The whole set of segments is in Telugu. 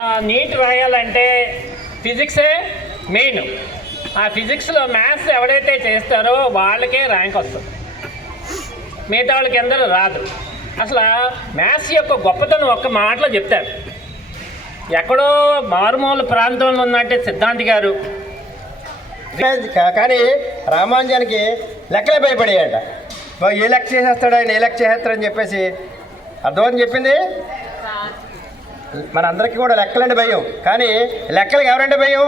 నీట్ రాయాలంటే ఫిజిక్సే మెయిన్. ఆ ఫిజిక్స్లో మ్యాథ్స్ ఎవరైతే చేస్తారో వాళ్ళకే ర్యాంక్ వస్తుంది, మిగతా వాళ్ళకి అందరూ రాదు. అసలు మ్యాథ్స్ యొక్క గొప్పతనం ఒక్క మాటలో చెప్తారు. ఎక్కడో మారుమూల ప్రాంతంలో ఉన్నట్టే సిద్ధాంతి గారు, కానీ రామానుజానికి లెక్కలే భయపడేయంట. ఏ లెక్క చేసేస్తాడు ఆయన, ఏ లెక్క చేసేస్తాడని చెప్పేసి అర్థమని చెప్పింది. మనందరికీ కూడా లెక్కలంటే భయం, కానీ లెక్కలకి ఎవరంటే భయం?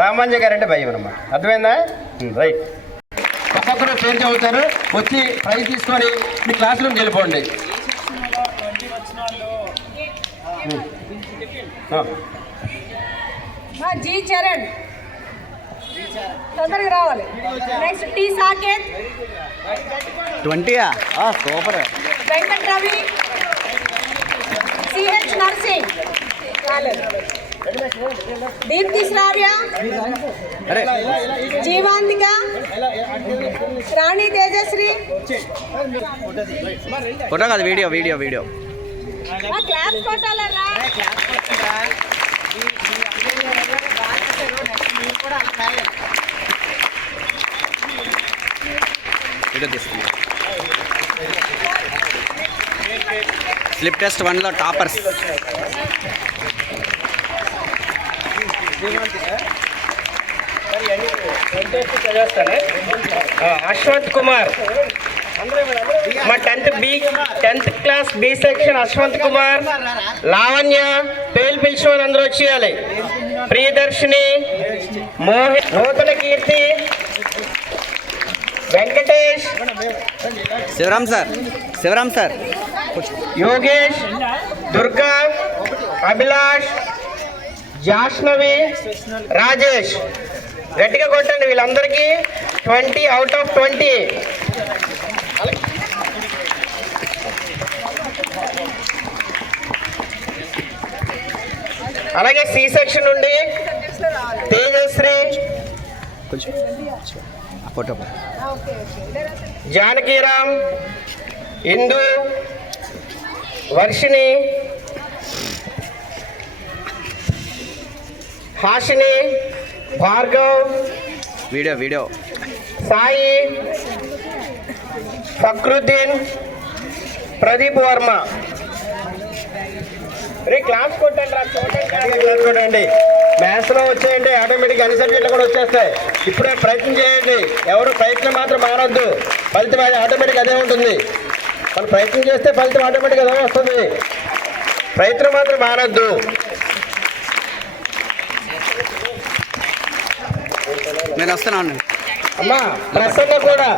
రామానుజ గారంటే భయం అన్నమాట. అర్థమైందా? రైట్. ఒక్కొక్కరు పేరు చదువుతారు, వచ్చి ప్రైజ్ తీసుకొని మీ క్లాస్ రూమ్కి వెళ్ళిపోండి. జీ చరణ్ తొందరగా రావాలి. Next T Saketh 20 super. Venkat Ravi, CH Narsing, Deepthi Sravya, Jeevanthika, Rani Tejasri. Photo కాదు, వీడియో వీడియో వీడియో. క్లాస్ కొట్టాలరా. వీడియో తీసుకున్నా. స్లిప్ టెస్ట్ 1లో టాపర్స్. అశ్వంత్ కుమార్, మా 10th class B section Ashwanth Kumar, Lavanya, పేలు పిలిచిన అందరూ వచ్చేయాలి. ప్రియదర్శిని, మోహిత్, నూతన కీర్తి, వెంకటేష్, శివరామ్ సార్, యోగేష్, దుర్గా, అభిలాష్, జాష్నవి, రాజేష్. గట్టిగా కొట్టండి వీళ్ళందరికీ 20 out of 20. అలాగే సి సెక్షన్ నుండి తేజశ్రీ, ఫోటో, జానకీరామ్, ఇందు, వర్షిణి, హాషిని, భార్గవ్, వీడియో వీడియో, సాయి, ఫక్రుద్దీన్, ప్రదీప్ వర్మ. రే క్లాస్ కొట్టండి రా, క్లాస్ కొట్టండి. మ్యాథ్స్లో వచ్చేయండి, ఆటోమేటిక్గా అన్ని సబ్జెక్టులు కూడా వచ్చేస్తాయి. ఇప్పుడే ప్రయత్నం చేయండి, ఎవరు ప్రయత్నం మాత్రం మానవద్దు. ఫలితం ఆటోమేటిక్ అదే ఉంటుంది. మనం ప్రయత్నం చేస్తే ఫలితం ఆటోమేటిక్ అదే వస్తుంది. ప్రయత్నం మాత్రం మానవద్దు. నేను వస్తున్నాను. అమ్మా ప్రసన్న కూడా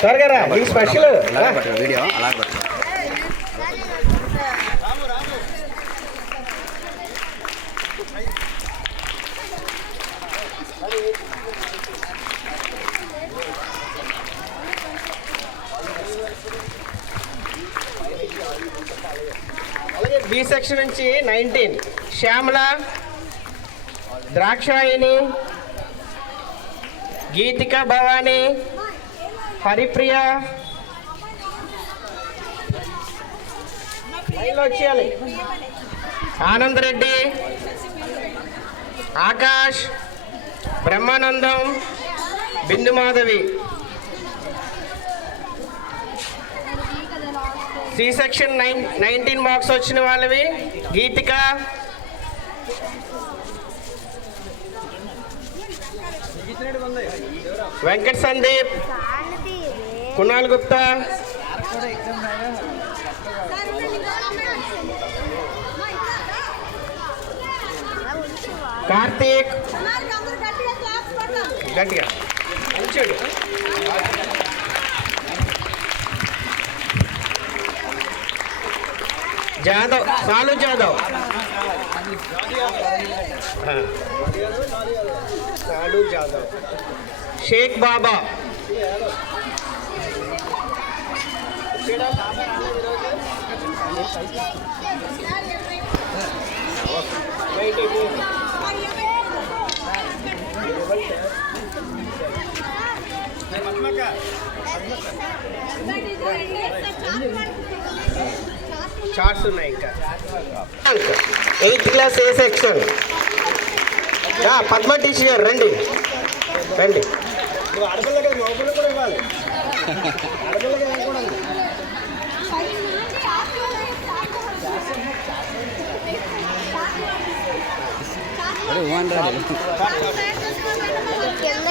త్వరగా రా, ఈ స్పెషల్ వీడియో అలా పట్టు. అలాగే బి సెక్షన్ నుంచి 19 శ్యామల, ద్రాక్షాయిని, గీతిక, భవాని, హరిప్రియ. వచ్చేయాలి. Anandareddy, Akash, Brahmanandam, Bindumadhavi. C section 19 marks వచ్చిన వాళ్ళవి గీతిక, వెంకట్ సందీప్, కునాల్ గుప్తా, కార్తీక్. గట్టిగా మంచిడు. జాదవ్, సాలు జాదవ్, సాలు జాదవ్, షేక్ బాబా, చార్ట్స్ ఉన్నాయి ఇంకా 8th క్లాస్ ఏ సెక్షన్. పద్మ టీచర్ రండి రండి.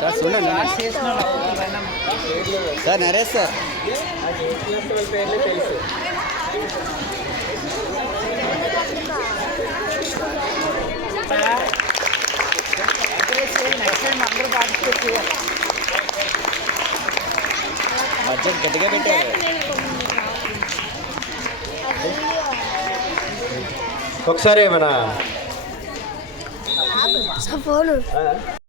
సార్ చూడండి సార్ నరేష్ సార్ తెలుసు. బడ్జెట్ గట్టిగా పెట్టారు. ఒకసారి మన ఫోను